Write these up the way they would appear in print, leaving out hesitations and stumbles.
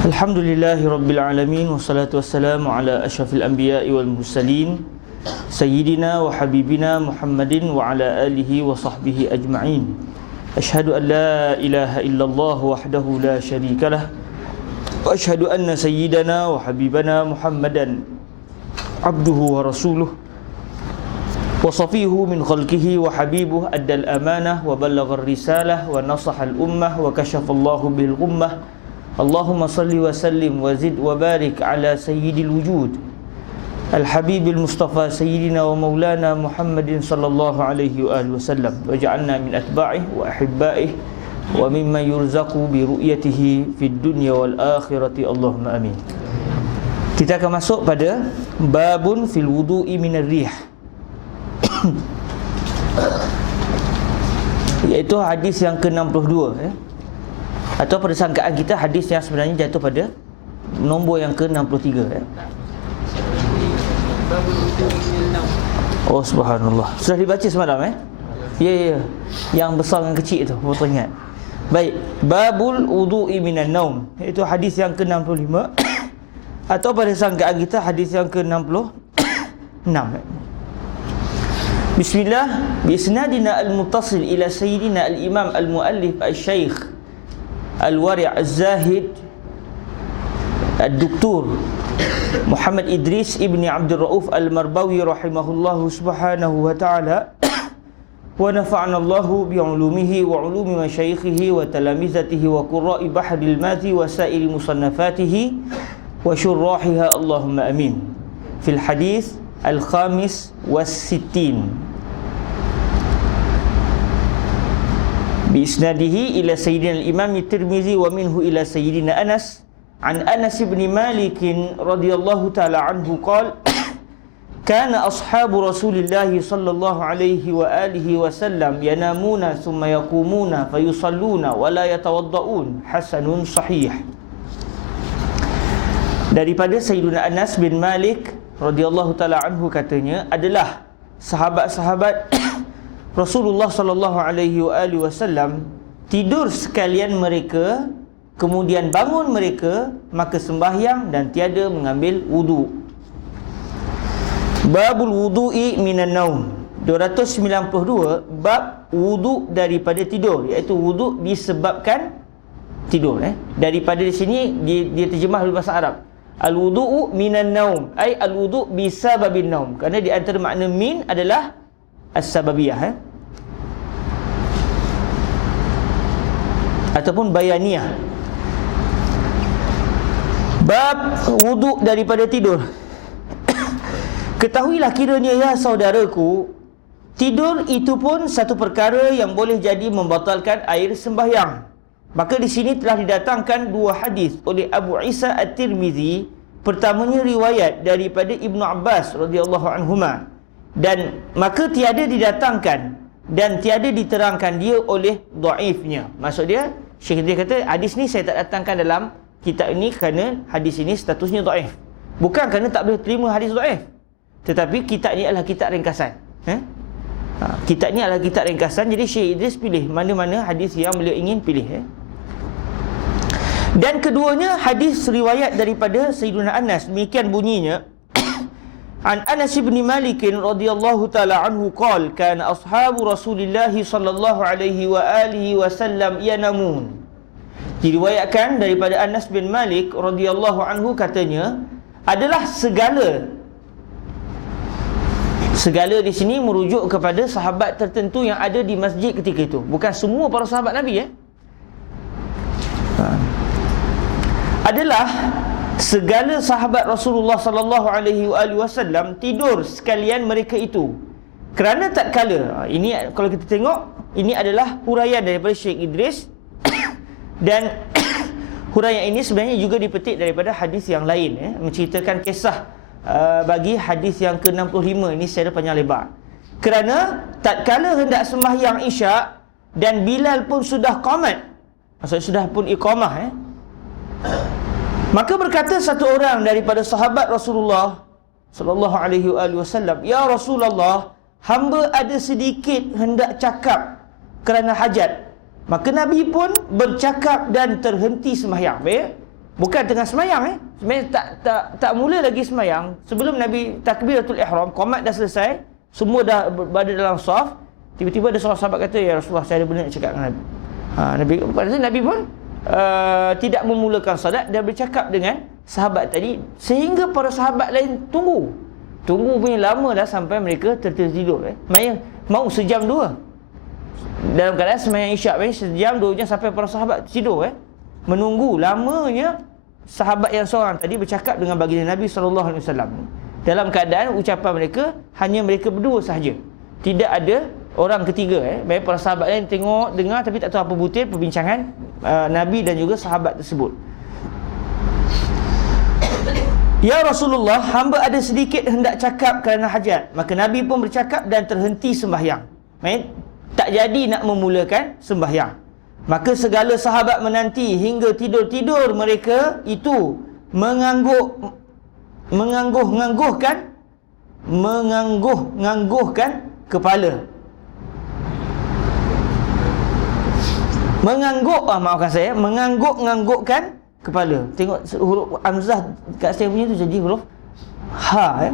Alhamdulillahi Rabbil Alamin. Wassalatu wassalamu ala ashrafil anbiya'i wal mursalin Sayyidina wa habibina Muhammadin wa ala alihi wa sahbihi ajma'in. Ashhadu an la ilaha illallah wahdahu la syarika lah, wa ashhadu anna sayyidana wa habibana Muhammadan abduhu wa rasuluh wa safihu min khalqihi wa habibuh, addal amanah wa ballaghar risalah wa nasahal ummah wa kashafallahu bil ghummah. Allahumma salli wa sallim wa zid wa barik ala sayyidil wujud al-habibil mustafa sayyidina wa maulana Muhammadin sallallahu alaihi wa alihi wasallam, wa ja'alna min atba'ih wa ahibba'ih wa mimman yurzaqu bi ru'yatihi fid dunya wal akhirati. Allahumma amin. Kita akan masuk pada babun fil wudu'i minar rih iaitu hadis yang ke-62 atau pada sangkaan kita hadis yang sebenarnya jatuh pada nombor yang ke-63 Oh subhanallah. Sudah dibaca semalam Ya. Yang besar dan kecil itu, betul ingat. Baik, babul wudu'i minan naum, iaitu hadis yang ke-65 atau pada sangkaan kita hadis yang ke-66. Bismillah. Bisnadina al-muttasil ila sayyidina al-imam al-muallif al-syaikh Al-Wari' Az-Zahid Ad-Doktor Muhammad Idris Ibni Abdul Rauf Al-Marbawi rahimahullahu subhanahu wa ta'ala, wa nafa'ana Allahu bi'ulumihi wa ulumi masyayikhihi wa talamizatihi wa qurra'i bahril mati wa sa'iri musannafatihi wa syurrahiha. Allahumma amin. Fil hadis al-khamis was-sittin biisnadihi ila sayyidina al-imam at-Tirmizi wa minhu ila sayyidina Anas an Anas ibn Malik radhiyallahu ta'ala anhu qala kana ashabu Rasulillah sallallahu alaihi wa alihi wasallam yanamuna thumma yaqumuna fayusalluna wa la yatawadda'un. Hasanun sahih. Daripada Sayyidina Anas bin Malik radhiyallahu ta'ala anhu, katanya adalah sahabat-sahabat Rasulullah sallallahu alaihi wasallam tidur sekalian mereka, kemudian bangun mereka, maka sembahyang dan tiada mengambil wudu. Babul wudu'i minan naum 292, bab wudu daripada tidur, iaitu wudu disebabkan tidur. Daripada di sini dia terjemah dalam bahasa Arab. Al-wudu'u minan naum, ai al-wudu' bisababin naum, kerana di antara makna min adalah as-sababiyah ataupun bayaniyah. Bab wuduk daripada tidur. Ketahuilah kiranya ya saudaraku, tidur itu pun satu perkara yang boleh jadi membatalkan air sembahyang. Maka di sini telah didatangkan dua hadis oleh Abu Isa At-Tirmizi. Pertamanya riwayat daripada Ibnu Abbas radhiyallahu anhuma, dan maka tiada didatangkan dan tiada diterangkan dia oleh dhaifnya. Maksud dia, Syekh dia kata hadis ni saya tak datangkan dalam kitab ini kerana hadis ini statusnya dhaif. Bukan kerana tak boleh terima hadis dhaif, tetapi kitab ni adalah kitab ringkasan. Kitab ni adalah kitab ringkasan, jadi Syekh Idris pilih mana-mana hadis yang beliau ingin pilih. Dan keduanya hadis riwayat daripada Sayyidina Anas, demikian bunyinya. An Anas bin Malik radhiyallahu ta'ala anhu qala kana ashabu Rasulillah sallallahu alaihi wa alihi wasallam yanamun. Diriwayatkan daripada Anas bin Malik radhiyallahu anhu, katanya adalah segala di sini merujuk kepada sahabat tertentu yang ada di masjid ketika itu, bukan semua para sahabat Nabi Adalah segala sahabat Rasulullah sallallahu alaihi wasallam tidur sekalian mereka itu. Kerana tak kala, ini kalau kita tengok, ini adalah huraian daripada Syekh Idris dan huraian ini sebenarnya juga dipetik daripada hadis yang lain, menceritakan kisah bagi hadis yang ke-65 ini secara panjang lebar. Kerana tak kala hendak sembahyang Isyak dan Bilal pun sudah qamat, maksudnya sudah pun iqamah, maka berkata satu orang daripada sahabat Rasulullah sallallahu alaihi wasallam, "Ya Rasulullah, hamba ada sedikit hendak cakap kerana hajat." Maka Nabi pun bercakap dan terhenti sembahyang. Bukan tengah semayang sebenarnya tak mula lagi semayang. Sebelum Nabi takbiratul ihram, qomat dah selesai, semua dah berada dalam saf. Tiba-tiba ada seorang sahabat kata, "Ya Rasulullah, saya ada benda nak cakap dengan Nabi." Nabi pun tidak memulakan salat dan bercakap dengan sahabat tadi, sehingga para sahabat lain tunggu punya lama dah sampai mereka tertidur. Mau sejam dua dalam keadaan semayang isyak, sejam 2 jam sampai para sahabat tidur. Menunggu lamanya sahabat yang seorang tadi bercakap dengan baginda Nabi SAW. Dalam keadaan ucapan mereka hanya mereka berdua sahaja, tidak ada orang ketiga. Baik, para sahabat lain tengok, dengar, tapi tak tahu apa butir perbincangan Nabi dan juga sahabat tersebut. "Ya Rasulullah, hamba ada sedikit hendak cakap kerana hajat." Maka Nabi pun bercakap dan terhenti sembahyang. Tak jadi nak memulakan sembahyang. Maka segala sahabat menanti hingga tidur-tidur mereka itu mengangguh-ngangguhkan kepala. Mengangguk-nganggukkan kepala. Tengok huruf hamzah kat saya punya tu jadi huruf ha.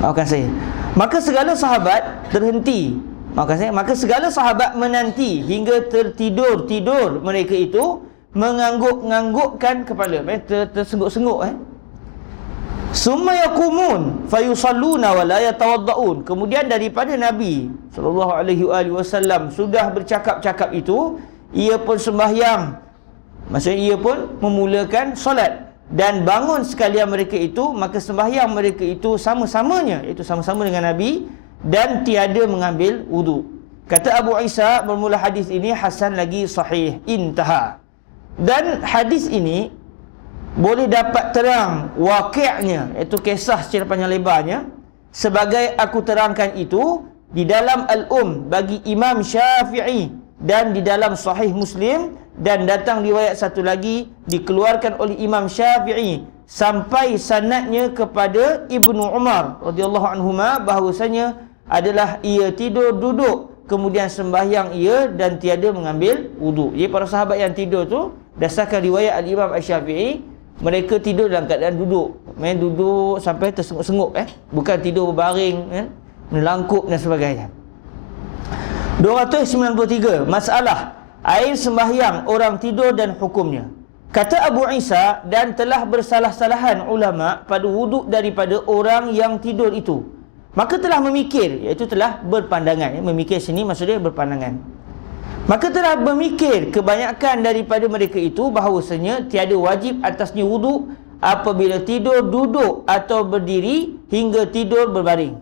Maafkan saya. Maka segala sahabat terhenti. Maka segala sahabat menanti hingga tertidur-tidur mereka itu mengangguk-nganggukkan kepala. Tersengguk-sengguk. Summa yaqumun fayusalluna wa la yatawaddaun. Kemudian daripada Nabi SAW sudah bercakap-cakap itu, ia pun sembahyang. Maksudnya ia pun memulakan solat dan bangun sekalian mereka itu, maka sembahyang mereka itu sama-samanya, iaitu sama-sama dengan Nabi, dan tiada mengambil wudu. Kata Abu Isa, bermula hadis ini hasan lagi sahih, intaha. Dan hadis ini boleh dapat terang waqi'nya, iaitu kisah secara panjang lebarnya, sebagai aku terangkan itu di dalam bagi Imam Syafi'i dan di dalam Sahih Muslim, dan datang riwayat satu lagi dikeluarkan oleh Imam Syafi'i sampai sanadnya kepada Ibnu Umar radhiyallahu anhuma, bahawasanya adalah ia tidur duduk kemudian sembahyang ia dan tiada mengambil wudu. Jadi para sahabat yang tidur tu dasarkan riwayat Al-Imam Asy-Syafi'i, mereka tidur dalam keadaan duduk. Duduk sampai tersengup-sengup, bukan tidur berbaring, melangkup dan sebagainya. 293. Masalah air sembahyang orang tidur dan hukumnya. Kata Abu Isa, dan telah bersalah-salahan ulama pada wuduk daripada orang yang tidur itu. Maka telah memikir, iaitu telah berpandangan. Memikir sini maksudnya berpandangan. Maka telah memikir kebanyakan daripada mereka itu bahawasanya tiada wajib atasnya wuduk apabila tidur duduk atau berdiri hingga tidur berbaring.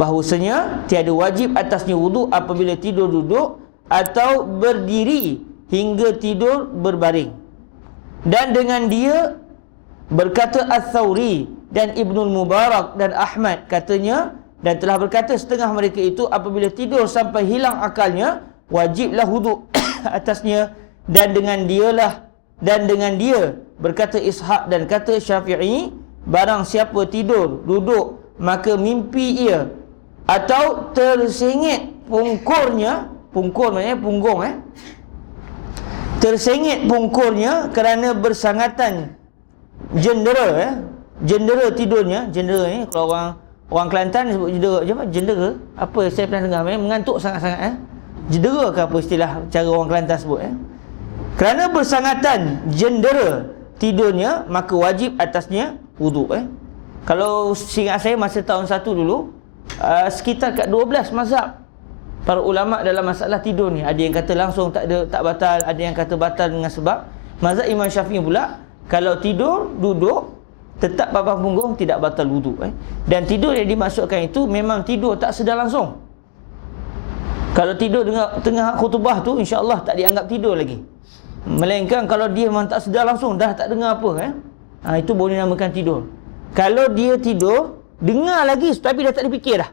Bahawasanya tiada wajib atasnya wuduk apabila tidur duduk atau berdiri hingga tidur berbaring. Dan dengan dia berkata Ats-Tsauri dan Ibnul Mubarak dan Ahmad, katanya, dan telah berkata setengah mereka itu apabila tidur sampai hilang akalnya wajiblah wuduk atasnya, dan dengan dia berkata Ishaq dan kata Syafi'i, barang siapa tidur duduk maka mimpi ia atau tersengit pungkurnya, pungkur maknanya punggung, tersengit pungkurnya kerana bersangatan jendera, jendera tidurnya. Jendera ni kalau orang Kelantan sebut jendera, jendera apa saya pernah dengar, mengantuk sangat-sangat, jendera ke apa istilah cara orang Kelantan sebut, kerana bersangatan jendera tidurnya maka wajib atasnya wuduk. Kalau seingat saya masa tahun 1 dulu, sekitar kat 12 mazhab para ulama dalam masalah tidur ni. Ada yang kata langsung tak batal, ada yang kata batal dengan sebab. Mazhab Imam Syafi'i pula, kalau tidur duduk tetap papan punggung tidak batal wuduk. Dan tidur yang dimaksudkan itu memang tidur tak sedar langsung. Kalau tidur tengah khutbah tu, insya-Allah tak dianggap tidur lagi. Melainkan kalau dia memang tak sedar langsung, dah tak dengar apa, itu boleh namakan tidur. Kalau dia tidur dengar lagi tapi dah tak dipikir dah.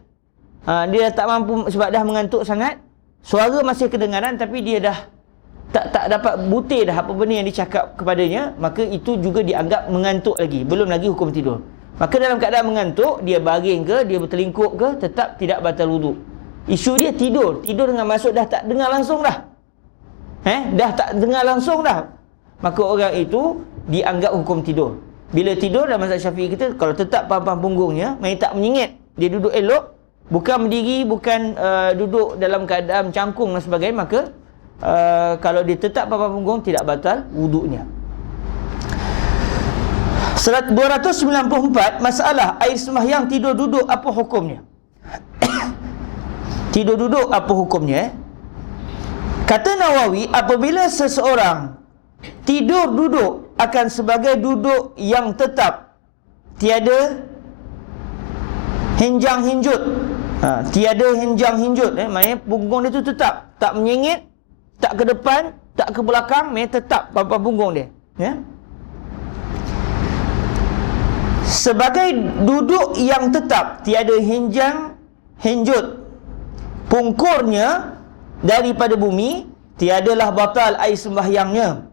Dia dah tak mampu sebab dah mengantuk sangat. Suara masih kedengaran tapi dia dah tak dapat butir dah apa benda yang dicakap kepadanya, maka itu juga dianggap mengantuk lagi, belum lagi hukum tidur. Maka dalam keadaan mengantuk, dia baring ke, dia bertelingkup ke, tetap tidak batal wuduk. Isu dia tidur dengan maksud dah tak dengar langsung dah. Dah tak dengar langsung dah. maka orang itu dianggap hukum tidur. Bila tidur dalam mazhab Syafi'i kita, kalau tetap papan punggungnya, main tak menyengit, dia duduk elok, bukan berdiri, bukan duduk dalam keadaan cangkung dan sebagainya, maka kalau dia tetap papan punggung, tidak batal wuduknya. 294, masalah air sembahyang tidur duduk, apa hukumnya? Tidur duduk apa hukumnya? Kata Nawawi, apabila seseorang tidur duduk akan sebagai duduk yang tetap, tiada henjang-hinjut. Tiada henjang-hinjut, maknanya punggung dia tu tetap, tak menyengit, tak ke depan, tak ke belakang, tetap papan punggung dia, ya. Sebagai duduk yang tetap, tiada henjang-hinjut, pungkurnya daripada bumi, tiadalah batal air sembahyangnya.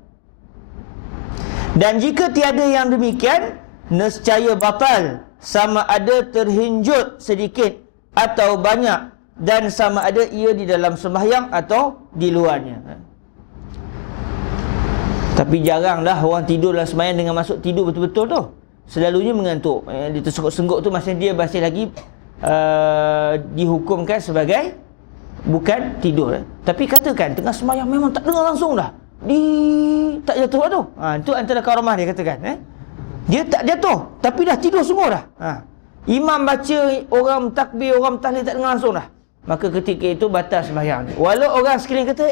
Dan jika tiada yang demikian, nescaya batal, sama ada terhinjut sedikit atau banyak, dan sama ada ia di dalam sembahyang atau di luarnya. Tapi jaranglah orang tidur dalam sembahyang dengan masuk tidur betul-betul tu. Selalunya mengantuk. Dia tersengguk-sengguk tu, maksudnya dia masih lagi dihukumkan sebagai bukan tidur. Tapi katakan tengah sembahyang memang tak dengar langsung dah, tak jatuh tu. Itu antara karamah dia katakan. Dia tak jatuh, tapi dah tidur semua dah. Imam baca, orang takbir, orang tahlil tak dengar langsung dah. Maka ketika itu batal sembahyang. Walau orang sekeliling kata,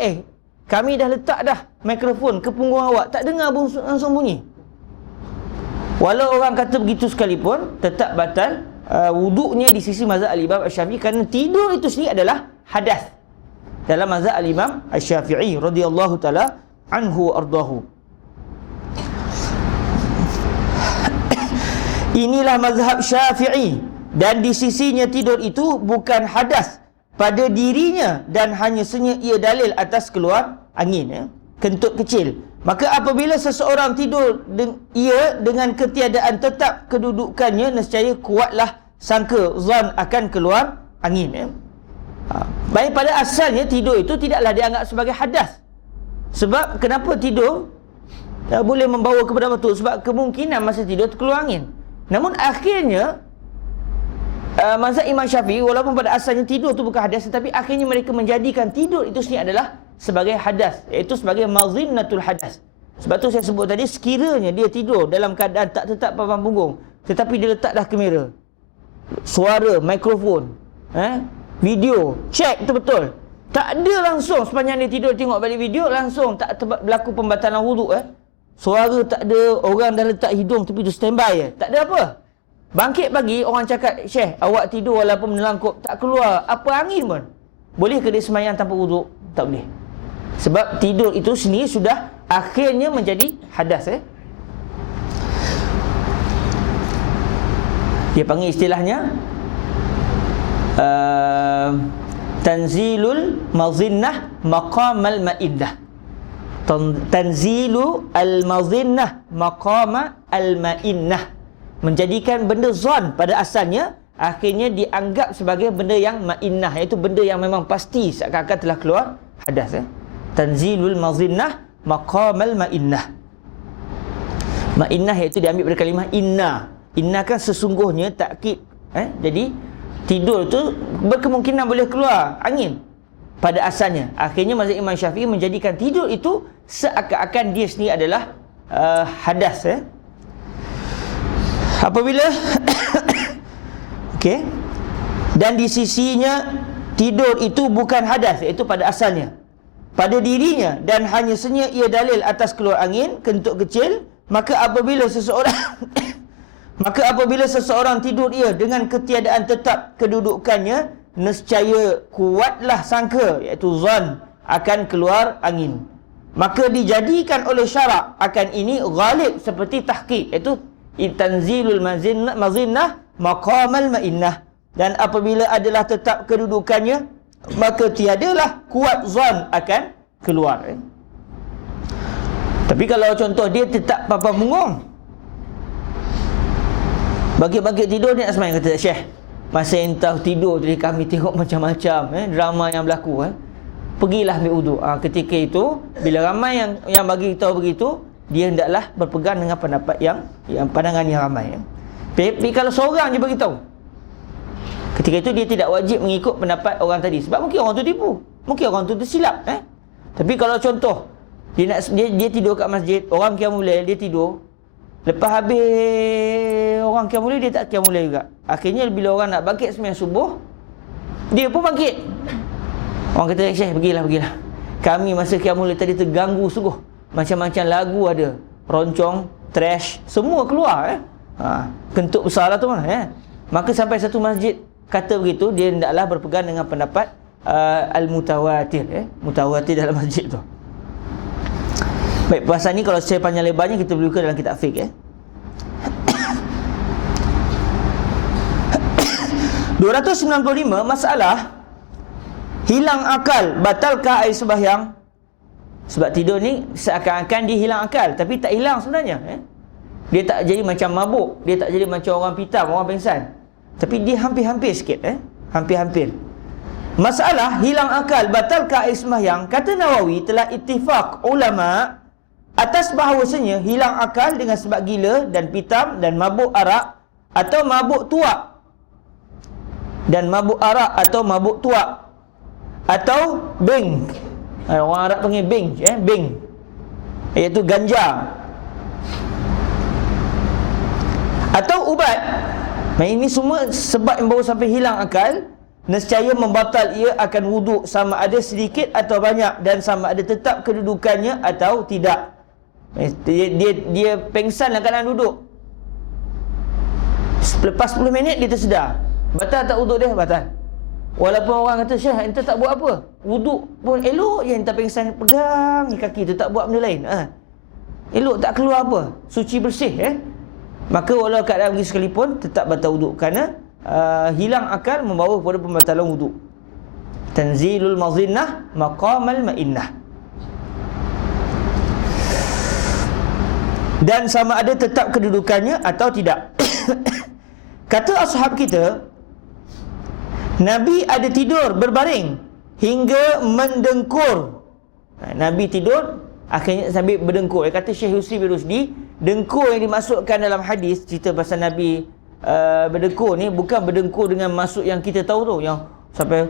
kami dah letak dah mikrofon ke punggung awak, tak dengar langsung bunyi. Walau orang kata begitu sekalipun, tetap batal wuduknya di sisi mazhab al-Imam Asy-Syafi'i, kerana tidur itu sendiri adalah hadas dalam mazhab al-Imam Asy-Syafi'i radhiyallahu taala anhu ardahu. Inilah mazhab Syafi'i, dan di sisinya tidur itu bukan hadas pada dirinya, dan hanya senyap ia dalil atas keluar angin, kentut kecil. Maka apabila seseorang tidur ia dengan ketiadaan tetap kedudukannya, nescaya kuatlah sangka zan akan keluar angin. Baik, pada asalnya tidur itu tidaklah dianggap sebagai hadas. Sebab kenapa tidur boleh membawa kepada betul? Sebab kemungkinan masa tidur keluar angin. Namun akhirnya mazhab Imam Syafi'i, walaupun pada asalnya tidur itu bukan hadas, tetapi akhirnya mereka menjadikan tidur itu sendiri adalah sebagai hadas, iaitu sebagai mazinnatul hadas. Sebab tu saya sebut tadi, sekiranya dia tidur dalam keadaan tak tetap papan punggung, tetapi dia letak dah kamera, suara, mikrofon, video, check betul-betul, tak ada langsung sepanjang dia tidur tengok balik video, langsung tak berlaku pembatalan wuduk, suara tak ada, orang dah letak hidung tepi tu standby, tak ada apa. Bangkit pagi, orang cakap, Syekh, awak tidur walaupun menelangkup, tak keluar apa angin pun, bolehkah dia sembahyang tanpa wuduk? Tak boleh. Sebab tidur itu sendiri sudah akhirnya menjadi hadas. Dia panggil istilahnya tanzilul mazinnah maqamal ma'innah. Tanzilu al-mazinnah maqama al-ma'innah, menjadikan benda zon pada asalnya akhirnya dianggap sebagai benda yang ma'innah, iaitu benda yang memang pasti seakan-akan telah keluar hadas. Tanzilul mazinnah maqamal ma'innah. Ma'innah iaitu diambil dari kalimah inna. Inna kan sesungguhnya, takkid. Jadi tidur tu berkemungkinan boleh keluar angin pada asalnya. Akhirnya mazhab Imam Syafi'i menjadikan tidur itu seakan-akan dia sendiri adalah hadas. Apabila okey, dan di sisinya tidur itu bukan hadas, iaitu pada asalnya, pada dirinya, dan hanya senyap ia dalil atas keluar angin, kentut kecil. Maka apabila seseorang tidur ia dengan ketiadaan tetap kedudukannya, nescaya kuatlah sangka, iaitu zan, akan keluar angin. Maka dijadikan oleh syarak akan ini ghalib seperti tahqiq, iaitu tanzilul mazinnah maqamal ma'innah. Dan apabila adalah tetap kedudukannya, maka tiadalah kuat zan akan keluar. Tapi kalau contoh dia tetap papan punggung, bagi-bagi tidur, dia nak sembahyang, kata Syekh, masa entah tidur tadi kami tengok macam-macam drama yang berlaku, pergilah ambil wuduk. Ketika itu bila ramai yang bagi tahu begitu, dia hendaklah berpegang dengan pendapat yang pandangan yang ramai. Tapi kalau seorang je beritahu, ketika itu dia tidak wajib mengikut pendapat orang tadi, sebab mungkin orang tu tipu, mungkin orang tu tersilap. Tapi kalau contoh dia tidur kat masjid, orang qiyamul lail, dia tidur, lepas habis orang qiyamul lail, dia tak qiyamul lail juga. Akhirnya bila orang nak bangkit sembahyang subuh, dia pun bangkit. Orang kata, Syekh, pergilah. Kami masa qiyamul lail tadi terganggu sungguh. Macam-macam lagu ada, roncong, trash, semua keluar. Kentut besar lah tu mana. Maka sampai satu masjid kata begitu, dia hendaklah berpegang dengan pendapat al-mutawatir. Mutawatir dalam masjid tu. Baik, pasal ni kalau secara panjang lebarnya kita boleh buka dalam kitab fiqh. 295, masalah hilang akal, batalkah air sembahyang? Sebab tidur ni seakan-akan dia hilang akal, tapi tak hilang sebenarnya. Dia tak jadi macam mabuk, dia tak jadi macam orang pitam, orang pingsan, tapi dia hampir-hampir sikit. Hampir-hampir. Masalah hilang akal, batalkah air sembahyang? Kata Nawawi, telah ittifaq ulama atas bahawasanya hilang akal dengan sebab gila dan pitam dan mabuk arak atau mabuk tuak, dan mabuk arak atau mabuk tuak atau beng. Orang Arab panggil beng, beng, iaitu ganja, atau ubat. Ini semua sebab yang baru sampai hilang akal, nescaya membatal ia akan wuduk, sama ada sedikit atau banyak, dan sama ada tetap kedudukannya atau tidak. Dia pengsan dalam keadaan duduk, lepas 10 minit dia tersedar. Batal tak wuduk dia? Batal. Walaupun orang kata, Syekh, ente tak buat apa, wuduk pun elok je, ente pengsan pegang kaki tu, tak buat benda lain. Elok, tak keluar apa, suci bersih. Maka walau keadaan begitu sekalipun tetap batal wuduk, kerana hilang akal membawa kepada pembatalan wuduk. Tanzilul mazinnah maqamal ma'innah. Dan sama ada tetap kedudukannya atau tidak. Kata ashab kita, Nabi ada tidur berbaring hingga mendengkur. Nabi tidur akhirnya sambil berdengkur. Kata Syekh Yusri bin Rusdi, dengkur yang dimasukkan dalam hadis cerita pasal Nabi berdengkur ni bukan berdengkur dengan maksud yang kita tahu tu, yang sampai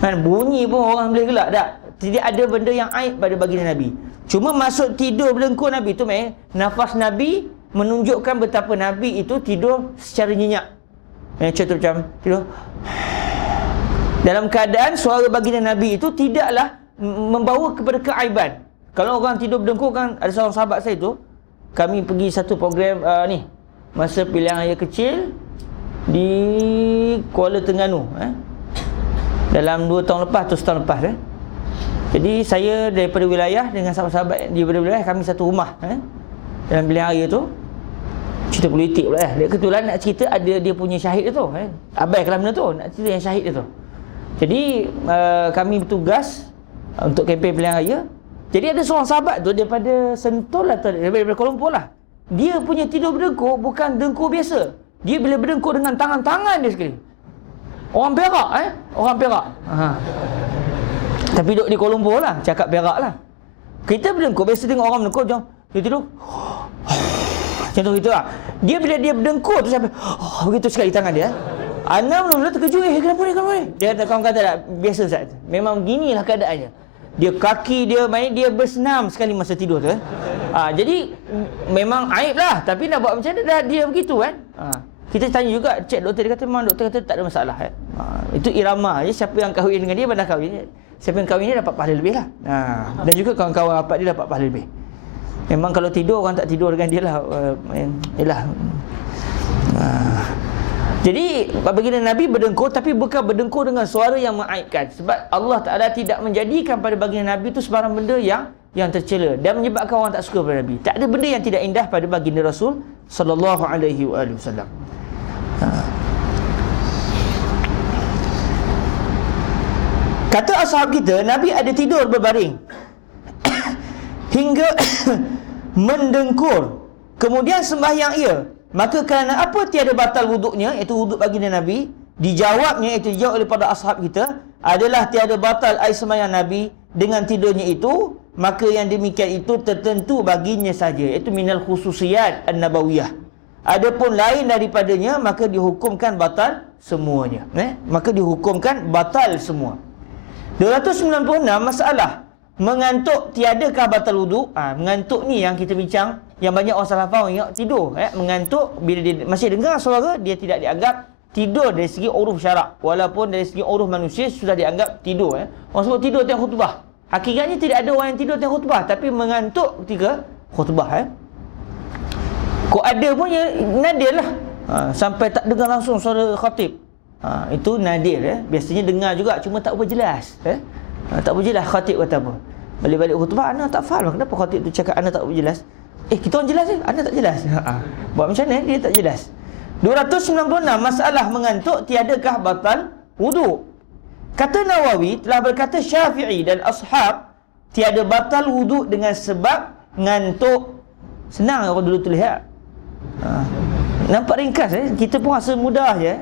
kan bunyi pun orang boleh gelak tak. Tidak ada benda yang aib pada baginda Nabi. Cuma maksud tidur berdengkur Nabi tu nafas Nabi menunjukkan betapa Nabi itu tidur secara nyenyak. Contoh macam tidur dalam keadaan suara baginda Nabi itu tidaklah membawa kepada keaiban. Kalau orang tidur berdengkur, kan ada seorang sahabat saya tu, kami pergi satu program masa pilihan raya kecil di Kuala Terengganu dalam 2 tahun lepas atau setahun lepas. Jadi saya daripada wilayah dengan sahabat-sahabat daripada wilayah, kami satu rumah dalam pilihan raya tu. Cerita politik pula dia kebetulan nak cerita ada dia punya syahid dia tu abai kelam benda tu, nak cerita yang syahid dia tu. Jadi kami bertugas untuk kempen pilihan raya. Jadi ada seorang sahabat tu daripada Sentul atau daripada Kuala Lumpur lah. Dia punya tidur berdengkur bukan dengkur biasa. Dia bila berdengkur dengan tangan-tangan dia sekali. Orang Perak orang Perak. Tapi duduk di Kuala Lumpur lah, cakap Perak lah. Kita berdengkur biasa tengok orang berdengkur macam dia tidur contoh gitu lah. Dia bila dia berdengkur tu sampai begitu sekali tangan dia. Ana mula-mula terkejut, kenapa ni? Dia kata, kawan kata tak, biasa Ustaz. Memang beginilah keadaannya. Dia kaki dia main, dia bersenam sekali masa tidur tu. Jadi memang aib lah, tapi nak buat macam mana dia begitu kan. Kita tanya juga, cek doktor, dia kata memang doktor kata tak ada masalah. Itu irama je, siapa yang kahwin dengan dia bandar kahwin. Siapa yang kahwin dia dapat pahala lebih lah. Dan juga kawan-kawan rapat dia dapat pahala lebih. Memang kalau tidur, orang tak tidur dengan dia lah. Jadi baginda Nabi berdengkur, tapi bukan berdengkur dengan suara yang mengaibkan. Sebab Allah Ta'ala tidak menjadikan pada baginda Nabi itu sebarang benda yang tercela dan menyebabkan orang tak suka pada Nabi. Tak ada benda yang tidak indah pada baginda Rasul sallallahu alaihi wasallam. Kata ashab kita, Nabi ada tidur berbaring hingga mendengkur, kemudian sembahyang ia. Maka kerana apa tiada batal wuduknya, iaitu wuduk baginda Nabi? Dijawabnya, dijawab oleh pada ashab kita, adalah tiada batal air sembahyang Nabi dengan tidurnya itu maka yang demikian itu tertentu baginya saja, iaitu minal khususiyat an-nabawiyah. Adapun lain daripadanya maka dihukumkan batal semuanya. Maka dihukumkan batal semua. 296 masalah mengantuk tiadakah batal wudu? Mengantuk ni yang kita bincang, yang banyak orang salah faham ingat tidur. Mengantuk bila dia masih dengar suara, dia tidak dianggap tidur dari segi uruf syarak, walaupun dari segi uruf manusia sudah dianggap tidur. Orang sebut tidur tengah khutbah. Hakikatnya tidak ada orang yang tidur tengah khutbah, tapi mengantuk ketika khutbah. Kok ada pun ya nadir lah. Sampai tak dengar langsung suara khatib. Itu nadir. Biasanya dengar juga, cuma tak berapa jelas. Tak berapa jelas khatib kata apa. Balik-balik khutbah, ana tak faham kenapa khatib tu cakap ana tak berapa jelas. Kita orang jelas ana tak jelas. Buat macam mana dia tak jelas. 296 masalah mengantuk tiadakah batal wudu. Kata Nawawi, telah berkata Syafi'i dan ashab tiada batal wudu dengan sebab ngantuk. Senang orang dulu tulis nampak ringkas. Kita pun rasa mudah je.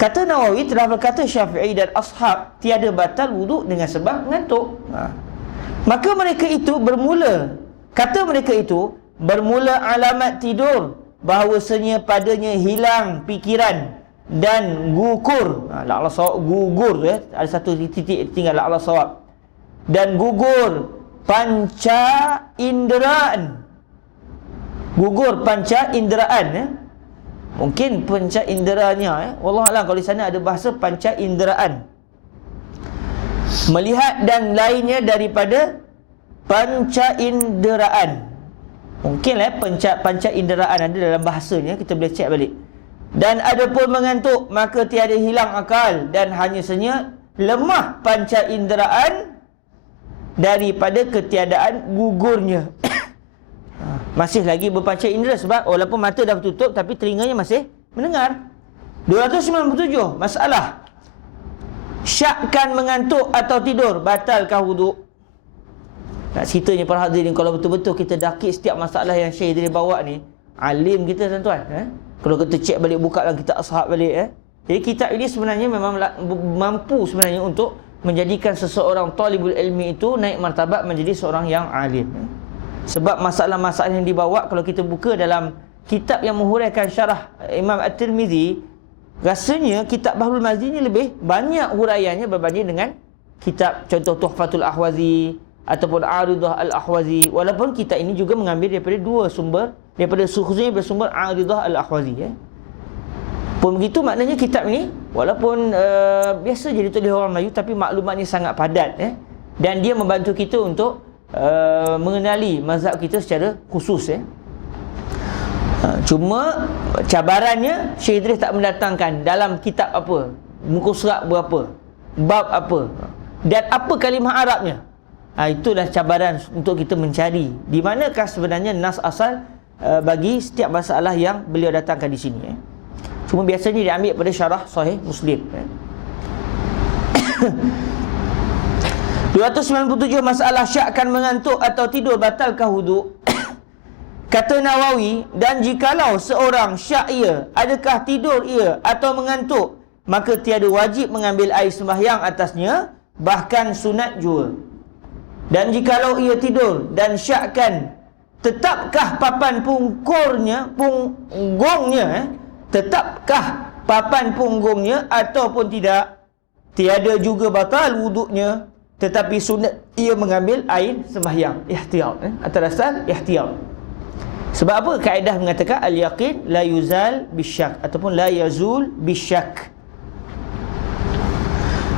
Kata Nawawi, telah berkata Syafi'i dan ashab tiada batal wudu dengan sebab ngantuk. Maka mereka itu bermula, kata mereka itu bermula alamat tidur bahawasanya padanya hilang pikiran dan gugur. La'ala sawab, gugur ada satu titik tinggal la'ala sawab. Dan gugur panca inderaan. Gugur panca inderaan. Mungkin panca inderanya wallahualam kalau di sana ada bahasa panca inderaan. Melihat dan lainnya daripada panca inderaan. Mungkinlah panca inderaan ada dalam bahasanya, kita boleh cek balik. Dan adapun mengantuk maka tiada hilang akal dan hanya saja lemah panca inderaan daripada ketiadaan gugurnya. Masih lagi berpanca indera sebab walaupun mata dah tertutup tapi telinganya masih mendengar. 297 masalah syakkan mengantuk atau tidur batalkah wudu. Nak ceritanya para hadirin, kalau betul-betul kita dakik setiap masalah yang Syekh dia bawa ni, alim kita tuan-tuan. Kalau kita cek balik, buka dalam kitab ashab balik. Jadi kitab ini sebenarnya memang mampu sebenarnya untuk menjadikan seseorang talibul ilmi itu naik martabat menjadi seorang yang alim. Sebab masalah-masalah yang dibawa, kalau kita buka dalam kitab yang menghuraikan syarah Imam At-Tirmizi, rasanya kitab Bahrul Mazi ni lebih banyak huraiannya berbanding dengan kitab contoh Tuhfatul Ahwazi ataupun Aridah Al-Ahwazi. Walaupun kitab ini juga mengambil daripada dua sumber, daripada khususnya bersumber Aridah Al-Ahwazi. Pun begitu maknanya kitab ini walaupun biasa jadi tulis orang Melayu, tapi maklumatnya sangat padat. Dan dia membantu kita untuk mengenali mazhab kita secara khusus. Cuma cabarannya Syekh Idris tak mendatangkan dalam kitab apa, muka surat berapa, bab apa, dan apa kalimah Arabnya. Itulah cabaran untuk kita mencari di manakah sebenarnya nas asal bagi setiap masalah yang beliau datangkan di sini. Cuma biasanya diambil pada syarah Sahih Muslim. 297 masalah syakkan mengantuk atau tidur batalkah wudu. Kata Nawawi, dan jikalau seorang syak ia, adakah tidur ia atau mengantuk, maka tiada wajib mengambil air sembahyang atasnya, bahkan sunat jua. Dan jikalau ia tidur dan syakkan, tetapkah papan punggungnya, tetapkah papan punggungnya ataupun tidak, tiada juga batal wuduknya, tetapi sunat ia mengambil air sembahyang. Ihtiyat, atas dasar ihtiyat. Sebab apa? Kaedah mengatakan al-yaqin la yuzal bisyak ataupun la yazul bisyak.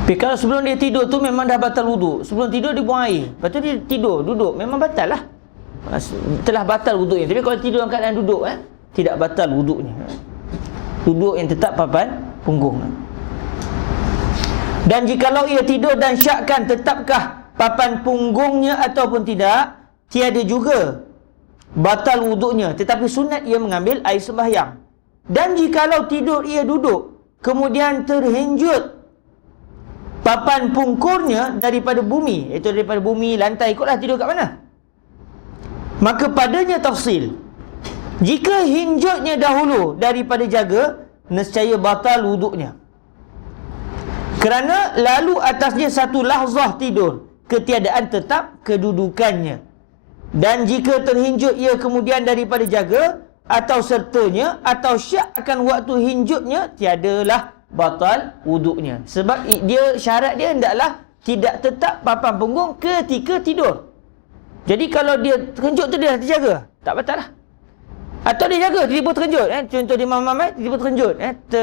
Tapi kalau sebelum dia tidur tu memang dah batal wudu. Sebelum tidur dia buang air, lepas tu dia tidur, duduk, memang batal lah, telah batal wuduknya. Tapi kalau tidur dalam keadaan duduk, tidak batal wuduknya. Duduk yang tetap papan punggung. Dan jikalau ia tidur dan syakkan, tetapkah papan punggungnya ataupun tidak, tiada juga batal wuduknya, tetapi sunat ia mengambil air sembahyang. Dan jikalau tidur ia duduk, kemudian terhinjut papan pungkurnya daripada bumi, iaitu daripada bumi, lantai, ikutlah tidur kat mana, maka padanya tafsil. Jika hinjutnya dahulu daripada jaga, nescaya batal wuduknya, kerana lalu atasnya satu lahzah tidur ketiadaan tetap kedudukannya. Dan jika terhinjut ia kemudian daripada jaga atau sertanya atau syak akan waktu hinjutnya, tiadalah batal wuduknya. Sebab dia syarat dia hendaklah tidak tetap papan punggung ketika tidur. Jadi kalau dia terkejut tu dia terjaga, tak batal lah. Atau dia jaga, tiba terkejut, contoh dia mamam, tiba terkejut,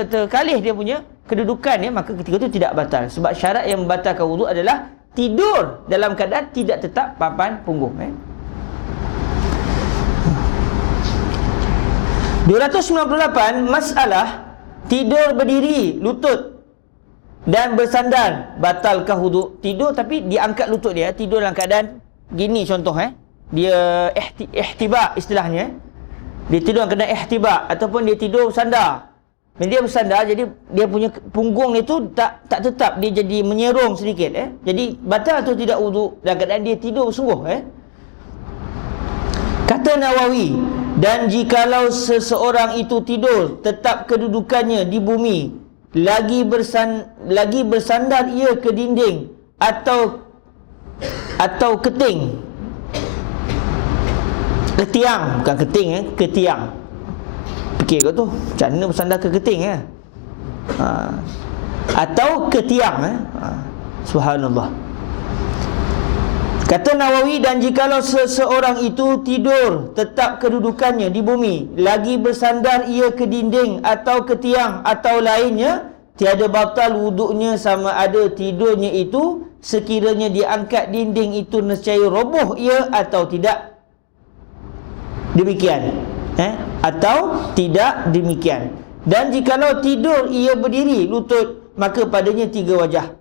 terkalih dia punya kedudukan, maka ketika itu tidak batal. Sebab syarat yang membatalkan wuduk adalah tidur dalam keadaan tidak tetap papan punggung. 298, masalah tidur berdiri lutut dan bersandar batalkah wuduk. Tidur tapi diangkat lutut dia, tidur dalam keadaan gini contoh, dia ihtiba istilahnya. Dia tidur dalam keadaan ihtiba ataupun dia tidur bersandar. Bila dia bersandar, jadi dia punya punggung itu tak tetap, dia jadi menyerong sedikit. Jadi batal atau tidak wuduk dalam keadaan dia tidur bersungguh. Kata Nawawi, dan jikalau seseorang itu tidur tetap kedudukannya di bumi, lagi bersandar ia ke dinding atau keting, ke tiang, bukan keting, ke tiang. Fikir kau tu, macam mana bersandar ke keting atau ke tiang. Subhanallah. Kata Nawawi, dan jikalau seseorang itu tidur tetap kedudukannya di bumi, lagi bersandar ia ke dinding atau ke tiang atau lainnya, tiada batal wuduknya sama ada tidurnya itu sekiranya diangkat dinding itu nescaya roboh ia atau tidak. Demikian. Atau tidak demikian. Dan jikalau tidur ia berdiri lutut, maka padanya tiga wajah.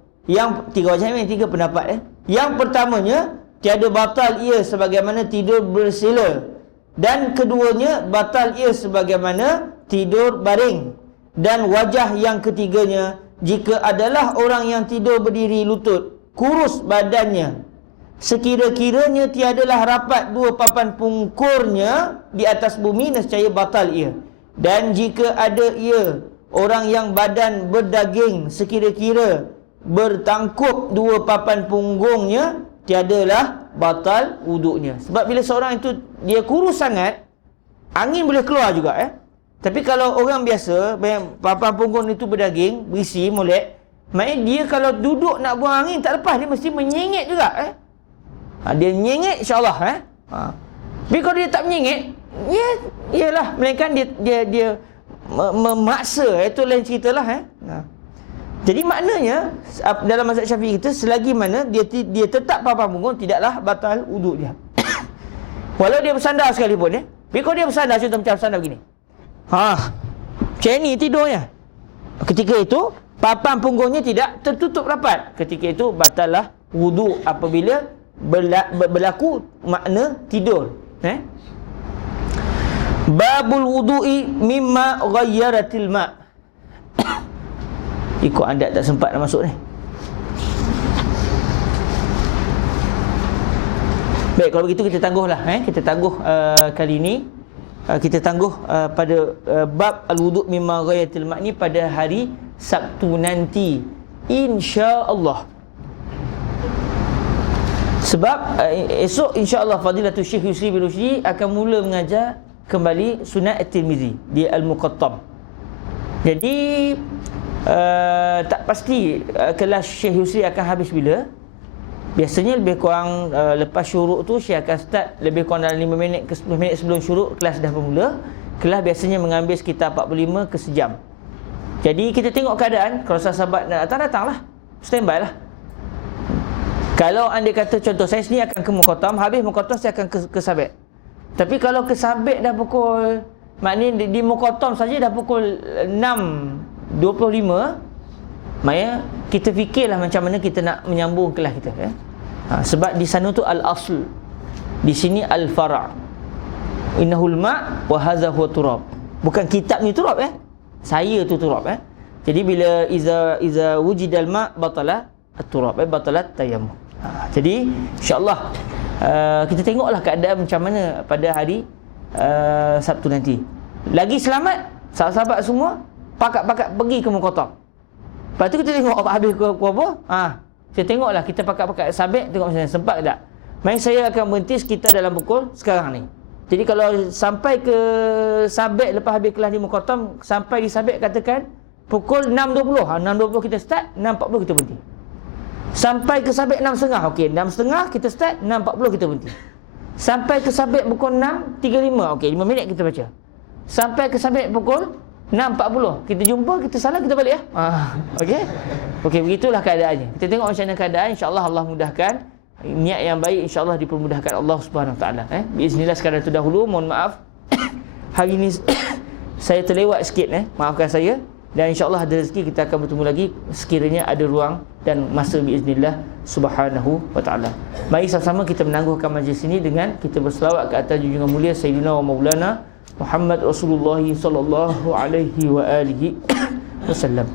Tiga wajah ini tiga pendapat. Yang pertamanya, tiada batal ia sebagaimana tidur bersila. Dan keduanya, batal ia sebagaimana tidur baring. Dan wajah yang ketiganya, jika adalah orang yang tidur berdiri lutut, kurus badannya, sekira-kiranya tiadalah rapat dua papan pungkurnya di atas bumi, nescaya batal ia. Dan jika ada ia orang yang badan berdaging, sekira-kira bertangkup dua papan punggungnya, tiadalah batal wuduknya. Sebab bila seorang itu dia kurus sangat, angin boleh keluar juga. Tapi kalau orang biasa, papan punggung itu berdaging, berisi, molek, maknanya dia kalau duduk nak buang angin tak lepas, dia mesti menyengit juga. Dia menyengit insya-Allah. Tapi kalau dia tak menyengit, iyalah, melainkan dia memaksa, itu lain ceritalah. Jadi maknanya dalam mazhab Syafi'i kita, selagi mana dia tetap papan punggung, tidaklah batal wuduk dia. Walau dia bersandar sekalipun. Tapi kalau dia bersandar, contoh macam bersandar begini, macam ni tidurnya, ketika itu papan punggungnya tidak tertutup rapat, ketika itu batallah wuduk apabila berlaku makna tidur. Babul wudu'i mimma ghayyaratil ma'. Ikut anda tak sempat nak masuk ni. Baik, kalau begitu kita tangguhlah. Kita tangguh kali ini. Kita tangguh pada bab al-wudu' mimma ghayyaratil ma' ni pada hari Sabtu nanti, insya-Allah. Sebab esok insya-Allah Fadilatul Syekh Yusri bin Rushdi akan mula mengajar kembali Sunan At-Tirmizi di Al-Muqattam. Jadi tak pasti kelas Syekh Yusri akan habis bila. Biasanya lebih kurang lepas syuruk tu Syekh akan start lebih kurang dalam 5 minit ke 10 minit sebelum syuruk, kelas dah bermula. Kelas biasanya mengambil sekitar 45 ke sejam. Jadi kita tengok keadaan. Kalau sahabat nak datanglah, standby lah. Kalau anda kata contoh saya sendiri akan ke Muqattam, habis Muqattam saya akan ke Sabit. Tapi kalau ke Sabit dah pukul, maknanya di Muqattam saja dah pukul 6.25, maknanya kita fikirlah macam mana kita nak menyambung kelas kita. Sebab di sana tu al-asl, di sini al-fara'. Innahul ma' wa hadza huwa turab. Bukan kitab ni turab, saya tu turab. Jadi bila iza wujidal ma' batala at-turab, batalat tayammum. Jadi insya-Allah kita tengoklah keadaan macam mana pada hari Sabtu nanti. Lagi selamat sahabat-sahabat semua pakat-pakat pergi ke Muqattam. Lepas tu kita tengok habis ke apa? Kita tengoklah, kita pakat-pakat sabit, tengok macam mana, sempat ke tak. Main saya akan berhenti sekitar dalam pukul sekarang ni. Jadi kalau sampai ke sabit lepas habis kelas 5 khatam, sampai di sabit katakan pukul 6.20. 6.20 kita start, 6.40 kita berhenti. Sampai ke sabit 6.30. Okey, 6.30 kita start, 6.40 kita berhenti. Sampai ke sabit pukul 6.35. Okey, 5 minit kita baca. Sampai ke sabit pukul 6.40. Kita jumpa, kita salah, kita balik ya. Okey. Okey, begitulah keadaannya. Kita tengok macam mana keadaan, insya-Allah Allah mudahkan. Niat yang baik insya-Allah dipermudahkan Allah Subhanahu Wa Taala. Biiznillah sekadar itu dahulu, mohon maaf. Hari ini saya terlewat sikit, maafkan saya. Dan insya-Allah ada rezeki kita akan bertemu lagi sekiranya ada ruang dan masa biiznillah Subhanahu Wa Taala. Mari sama-sama kita menangguhkan majlis ini dengan kita berselawat ke atas junjungan mulia Sayyidina wa Maulana Muhammad Rasulullah sallallahu alaihi wa alihi wasallam.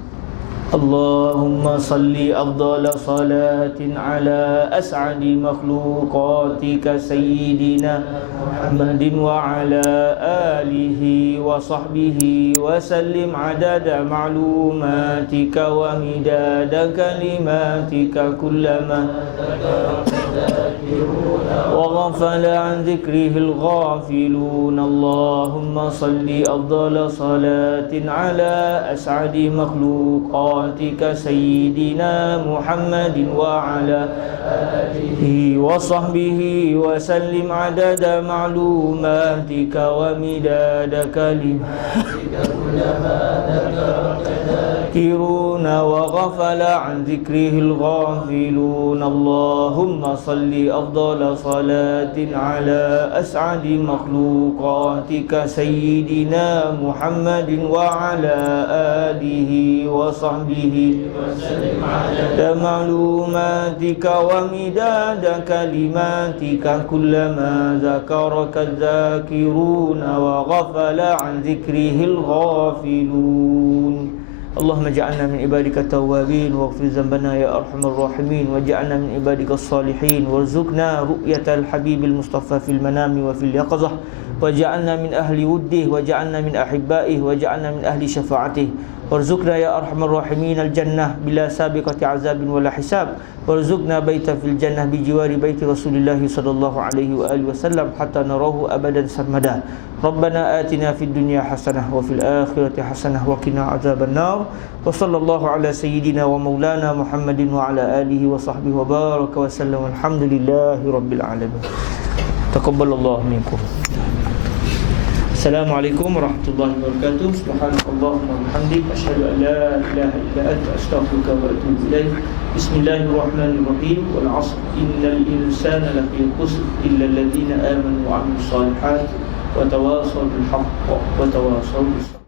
Allahumma salli afdala salatin ala as'adi makhluqatika Sayyidina Muhammadin wa ala alihi wa sahbihi wa sallim adada ma'lumatika wa midada kalimatika kullama wa ghafala an dhikrihil ghafilun. Allahumma salli afdala salatin ala as'adi makhluqatika Sayyidina Muhammadin wa ala alihi wa sahbihi wa sallim adada ma'lumatika wa midada kalimatika kiruna wa ghafala an dhikrihil ghafilun. Allahumma salli afdala salatin ala as'adi makhluqatika Sayyidina Muhammadin wa ala alihi wa sahbihi wa sallim adada ma'lumatika wa midada kalimatika kullama zakaraka dzakiruna wa ghafala an dhikrihil ghafilun. Allahumma ja'alna min ibadika tawwabin waghfir dhanbana ya arhamar rahimin waj'alna min ibadika salihin warzuqna ru'yatal habibil mustafa fil manami wa fil yaqظah waj'alna min ahli wuddih waj'alna min ahibbaihi waj'alna min ahli syafa'atih warzuqna ya arhamar rahimin al jannah bila sabiqati azabin wala hisab warzuqna baita fil jannah bi jiwari baiti Rasulillah sallallahu alaihi wa alihi wasallam hatta narahu abadan sarmada. Rabbana atina fid dunya hasanah wa fil akhirati hasanah wa qina azaban nar. Wa sallallahu ala sayyidina wa maulana Muhammadin wa ala alihi wa sahbihi wa baraka wa sallam. Alhamdulillahi rabbil alamin. Taqabbalallahu minkum. Assalamualaikum warahmatullahi wabarakatuh. Subhanakallahumma wa bihamdik asyhadu an la ilaha illa anta astaghfiruka wa atubu ilaik. Bismillahirrahmanirrahim. Wal 'asr innal insana lafi khusr illa alladhina amanu wa 'amilus solihat wa tawasaw bil haqq wa tawasaw bis sabr.